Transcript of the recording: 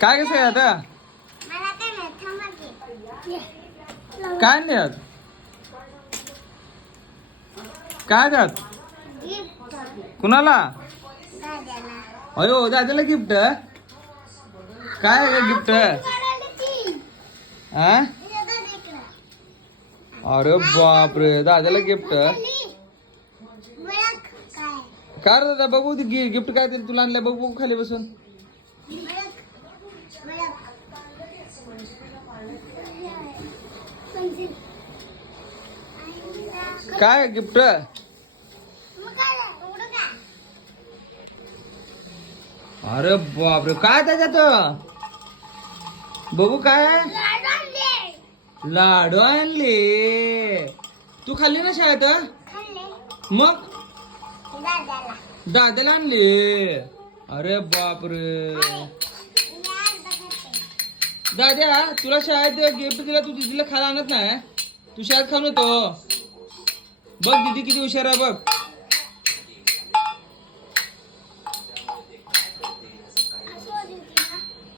काय कसं आहे आता? मला काय माहीत थांबा की. काय नाही यात काय गिफ्ट कुणाला? दादाला अयो दादाला गिफ्ट काय गिफ्ट काढायला ती. हा इकडं. अरे बापरे दादाला गिफ्ट काय? काय रे दादा बघू ती गिफ्ट काय तुला आणलंय बघू बघू खाली बसून. काय गिफ्ट? अरे बापरे काय त्याच्यात बघू काय? लाडू आणले. तू खाल्ली ना शाळेत. मग दादाला. आणले अरे बापरे. दाद्या तुला शाळेत गिफ्ट दिला तू दीदीला खायला आणत नाही. तू शाळेत खाऊन येतो. बघ दीदी किती हुशार आहे बघ.